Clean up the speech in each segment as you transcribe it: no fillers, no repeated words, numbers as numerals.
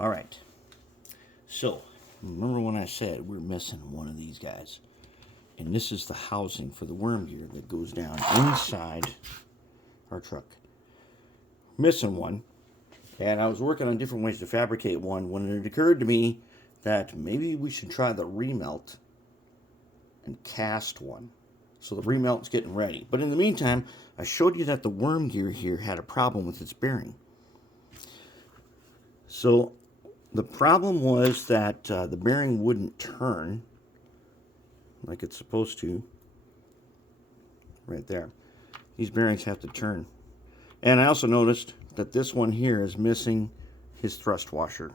All right. So, remember when I said we're missing one of these guys? And this is the housing for the worm gear that goes down inside our truck. Missing one. And I was working on different ways to fabricate one when it occurred to me that maybe we should try the remelt and cast one. So the remelt's getting ready. But in the meantime, I showed you that the worm gear here had a problem with its bearing. So the problem was that the bearing wouldn't turn like it's supposed to. Right there. These bearings have to turn. And I also noticed that this one here is missing his thrust washer.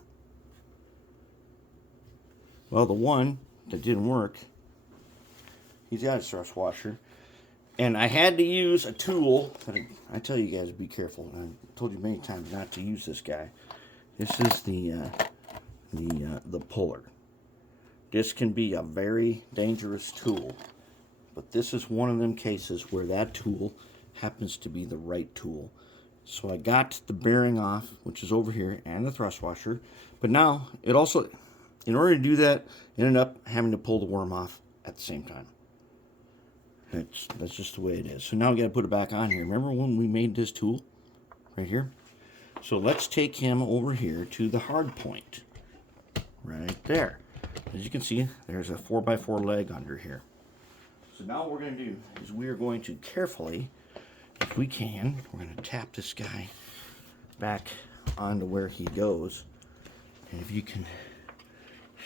Well, the one that didn't work, he's got his thrust washer. And I had to use a tool. I tell you guys, be careful. I've told you many times not to use this guy. This is the puller. This can be a very dangerous tool. But this is one of them cases where that tool happens to be the right tool. So I got the bearing off, which is over here, and the thrust washer. But now, it also, in order to do that, I ended up having to pull the worm off at the same time. That's just the way it is. So now we got to put it back on here. Remember when we made this tool? Right here? So let's take him over here to the hard point. Right there. As you can see, there's a 4x4 leg under here. So now what we're going to do is we are going to carefully, if we can, we're going to tap this guy back onto where he goes. And if you can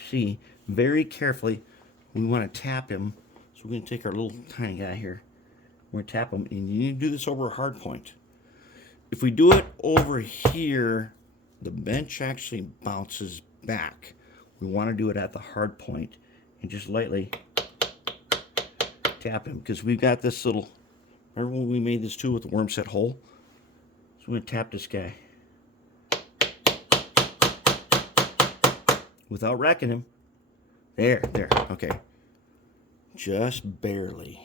see, very carefully, we want to tap him. So we're going to take our little tiny guy here. We're going to tap him, and you need to do this over a hard point. If we do it over here, the bench actually bounces back. We want to do it at the hard point and just lightly tap him, because we've got this little, remember when we made this tool with the worm set hole? So we're going to tap this guy without wrecking him. There, okay. Just barely.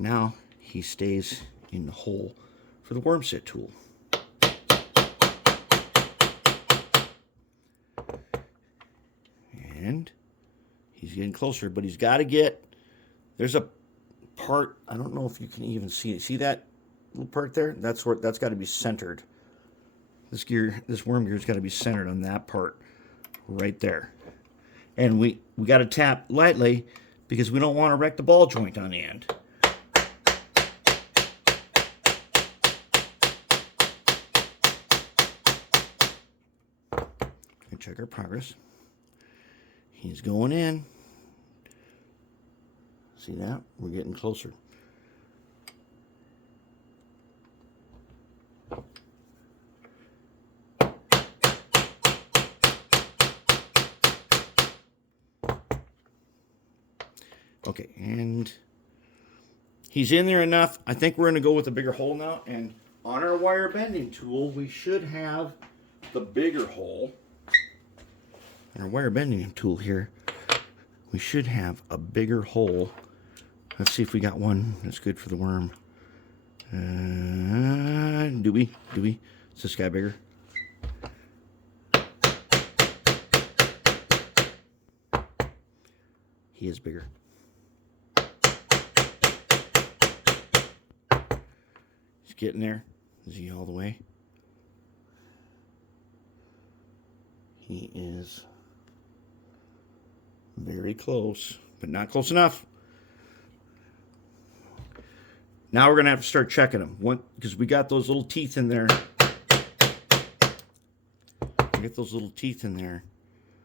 Now he stays in the hole for the worm set tool. And he's getting closer, but he's got to get, there's a part, I don't know if you can even see it. See that little part there? That's where, that's got to be centered. This worm gear's got to be centered on that part right there. And we got to tap lightly because we don't want to wreck the ball joint on the end. Check our progress. He's going in. See that? We're getting closer. Okay, and he's in there enough. I think we're going to go with a bigger hole now. And on our wire bending tool, we should have the bigger hole. Our wire bending tool here, we should have a bigger hole. Let's see if we got one that's good for the worm. Do we? Is this guy bigger? He is bigger. He's getting there. Is he all the way? He is very close, but not close enough. Now we're going to have to start checking them, because we got those little teeth in there. We get those little teeth in there,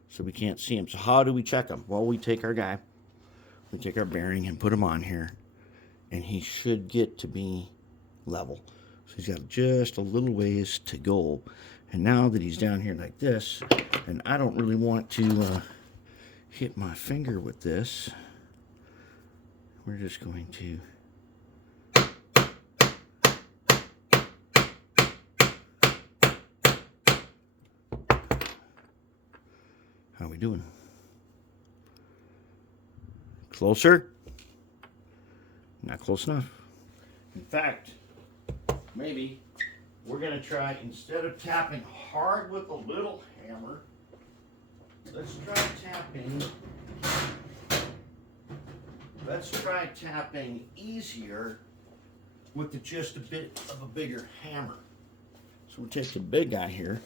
so we can't see them. So how do we check them? Well, we take our guy, we take our bearing and put him on here, and he should get to be level. So he's got just a little ways to go. And now that he's down here like this, and I don't really want to hit my finger with this, we're just going to how are we doing? Closer? Not close enough. In fact, maybe we're going to try, instead of tapping hard with a little hammer, let's try tapping easier with just a bit of a bigger hammer. So we'll take the big guy here,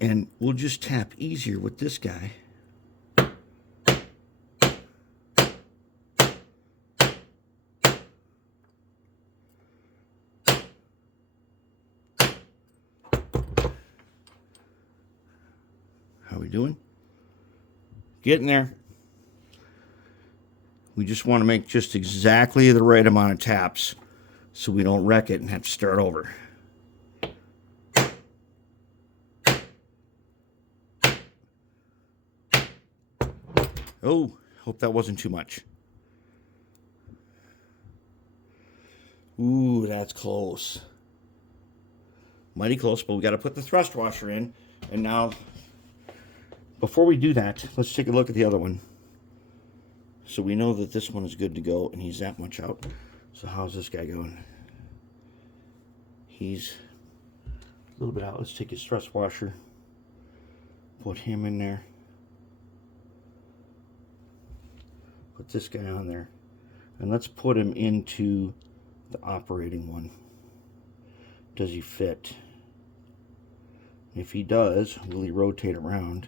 and we'll just tap easier with this guy. How we doing? Getting there. We just want to make just exactly the right amount of taps so we don't wreck it and have to start over. Oh, hope that wasn't too much. Ooh, that's close. Mighty close, but we got to put the thrust washer in. And now, before we do that, let's take a look at the other one. So we know that this one is good to go, and he's that much out. So how's this guy going? He's a little bit out. Let's take his thrust washer, put him in there, put this guy on there, and let's put him into the operating one. Does he fit? If he does, will he rotate around?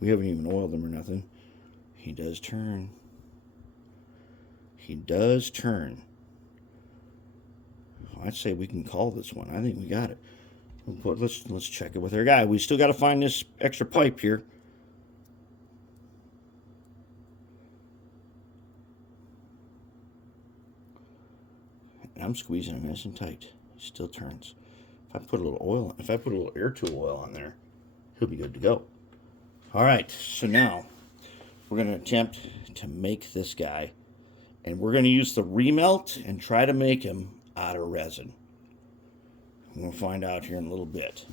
We haven't even oiled him or nothing. He does turn. He does turn. I'd say we can call this one. I think we got it. Let's check it with our guy. We still got to find this extra pipe here. And I'm squeezing him nice and tight. He still turns. If I put a little air tool oil on there, he'll be good to go. All right, so now we're going to attempt to make this guy, and we're going to use the remelt and try to make him out of resin. We'll find out here in a little bit.